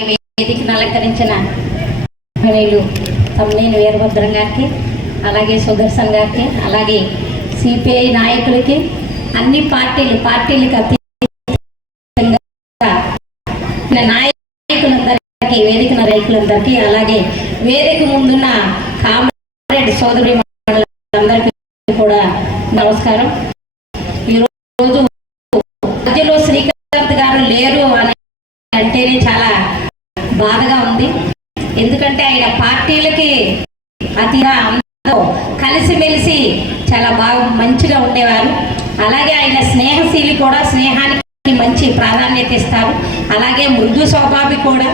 వేదికను అలంకరించిన మహిళలు తమ్మినేని వీరభద్రం గారికి అలాగే సుదర్శన్ గారికి అలాగే సిపిఐ నాయకులకి అన్ని పార్టీలు పార్టీలకు అతీతంగా నాయకులందరికీ వేదిక నాయకులందరికీ అలాగే వేదిక ముందున్న కామ్రేడ్ సోదరి అందరికీ కూడా నమస్కారం ఈరోజు మధ్యలో శ్రీకాంత్ గారు లేరు అని అంటేనే చాలా బాధగా ఉంది. ఎందుకంటే ఆయన పార్టీలకి అతిగా అందరూ కలిసిమెలిసి చాలా బాగా మంచిగా ఉండేవారు. అలాగే ఆయన స్నేహశీలి కూడా స్నేహానికి మంచి ప్రాధాన్యత ఇస్తారు. అలాగే మృదు స్వభావి కూడా.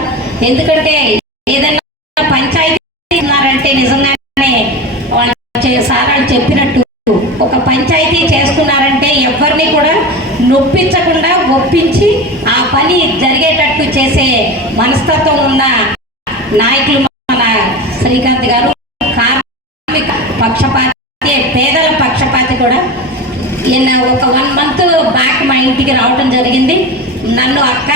ఎందుకంటే ఏదైనా పంచాయతీ ఉన్నారంటే నిజంగానే వాళ్ళు సారాలు చెప్పినట్టు ఒక పంచాయతీ చేసుకున్నారంటే ఎవరిని కూడా నొప్పించకుండా ఒప్పించి ఆ పని జరిగేట చేసే మనస్తత్వం ఉన్న నాయకులు మన శ్రీకాంత్ గారు. కార్మిక పక్షపాతి పేదల పక్షపాతి కూడా ఈయన ఒక వన్ మంత్ బ్యాక్ మా ఇంటికి రావటం జరిగింది. నన్ను అక్క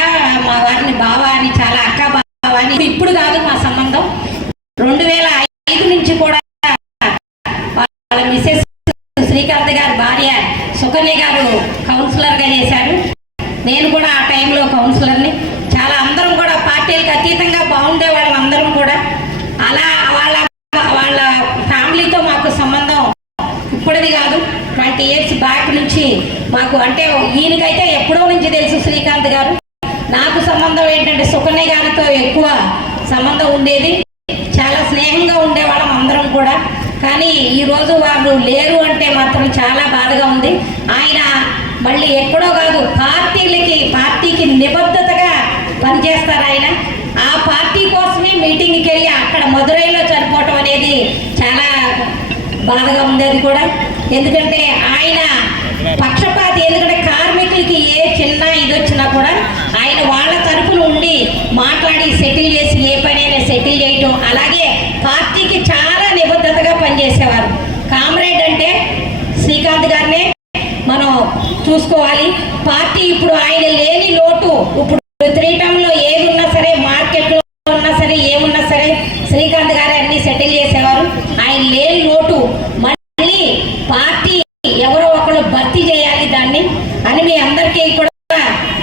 మా వారిని బావ అని చాలా అక్క బావ అని ఇప్పుడు కాదు మా సంబంధం. రెండు వేల ఐదు నుంచి కూడా వాళ్ళ మిసెస్ శ్రీకాంత్ గారి భార్య సుకన్య గారు కౌన్సిలర్గా చేశారు. నేను కూడా ఆ టైంలో కౌన్సిలర్ని. పార్టీలకు అతీతంగా బాగుండేవాళ్ళం అందరం కూడా. అలా వాళ్ళ వాళ్ళ ఫ్యామిలీతో మాకు సంబంధం ఇప్పుడుది కాదు. ట్వంటీ ఇయర్స్ బ్యాక్ నుంచి మాకు అంటే ఈయనకైతే ఎప్పుడో నుంచి తెలుసు శ్రీకాంత్ గారు. నాకు సంబంధం ఏంటంటే సుకన్య గారితో ఎక్కువ సంబంధం ఉండేది. చాలా స్నేహంగా ఉండేవాళ్ళం అందరం కూడా. కానీ ఈరోజు వాళ్ళు లేరు అంటే మాత్రం చాలా బాధగా ఉంది. ఆయన మళ్ళీ ఎక్కడో కాదు పార్టీలకి పార్టీకి నిబద్ధతగా పనిచేస్తారు ఆయన ఆ పార్టీ కోసమే మీటింగ్కి వెళ్ళి అక్కడ మదురైలో చనిపోవటం అనేది చాలా బాధగా ఉండేది కూడా. ఎందుకంటే ఆయన పక్షపాతి ఎందుకంటే కార్మికులకి ఏ చిన్న ఇది వచ్చినా కూడా ఆయన వాళ్ళ తరఫున ఉండి మాట్లాడి సెటిల్ చేసి ఏ పనైనా సెటిల్ చేయటం. అలాగే పార్టీకి చాలా నిబద్ధతగా పనిచేసేవారు. కామ్రేడ్ అంటే శ్రీకాంత్ గారినే మనం చూసుకోవాలి. పార్టీ ఇప్పుడు ఆయన లేని లోటు ఇప్పుడు శ్రీకాంత్ గారు అన్ని సెటిల్ చేసేవారు. ఆయన లేని లోటు మళ్ళీ పార్టీ ఎవరో ఒకరు భర్తీ చేయాలి దాన్ని అని మీ అందరికీ కూడా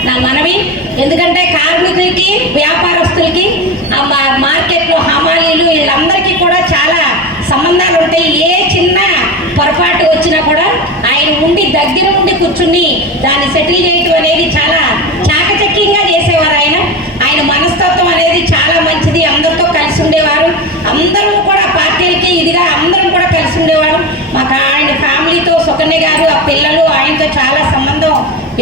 నా మనవి. ఎందుకంటే కార్మికులకి వ్యాపారస్తులకి ఆ మార్కెట్లో హమాలీలు వీళ్ళందరికీ కూడా చాలా సంబంధాలు ఉంటాయి. ఏ చిన్న పొరపాటు వచ్చినా కూడా ఆయన ఉండి దగ్గర ఉండి కూర్చుని దాన్ని సెటిల్ చేయటం అనేది చాలా చాకచక్యంగా చేసేవారు ఆయన. ఆయన మనస్తత్వం అనేది చాలా మంచిది. అందరితో కలిసి ఉండేవారు అందరూ కూడా పార్టీలకి ఇదిగా అందరం కూడా కలిసి ఉండేవారు మాకు ఆయన ఫ్యామిలీతో సుకన్య గారు ఆ పిల్లలు ఆయనతో చాలా సంబంధం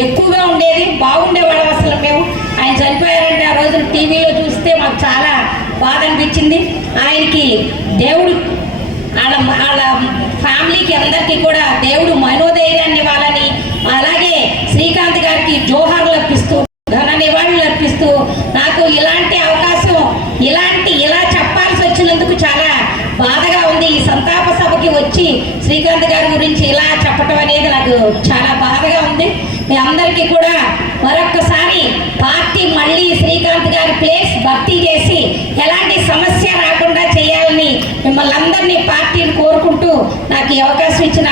ఎక్కువగా ఉండేది బాగుండేవాళ్ళం అసలు మేము. ఆయన చనిపోయారంటే ఆ రోజు టీవీలో చూస్తే మాకు చాలా బాధ అనిపించింది. ఆయనకి దేవుడు వాళ్ళ వాళ్ళ ఫ్యామిలీకి అందరికీ కూడా దేవుడు మనోధైర్యాన్ని ఇవ్వాలని అలాగే శ్రీకాంత్ గారికి జోహార్లు అర్పిస్తూ ఘన నివాళులు అర్పిస్తూ నాకు ఇలాంటి అవకాశం ఇలాంటి ఇలా చెప్పాల్సి వచ్చినందుకు చాలా బాధగా ఉంది ఈ సంతాప సభకి వచ్చి శ్రీకాంత్ గారి గురించి ఇలా చెప్పటం అనేది నాకు చాలా బాధగా ఉంది. మీ అందరికీ కూడా మరొక్కసారి పార్టీ మళ్ళీ శ్రీకాంత్ గారి ప్లేస్ భర్తీ చేసి ఎలాంటి సమస్య రాకుండా చేయాలని మిమ్మల్ని అందరినీ పార్టీని కోరుకుంటూ నాకు ఈ అవకాశం ఇచ్చిన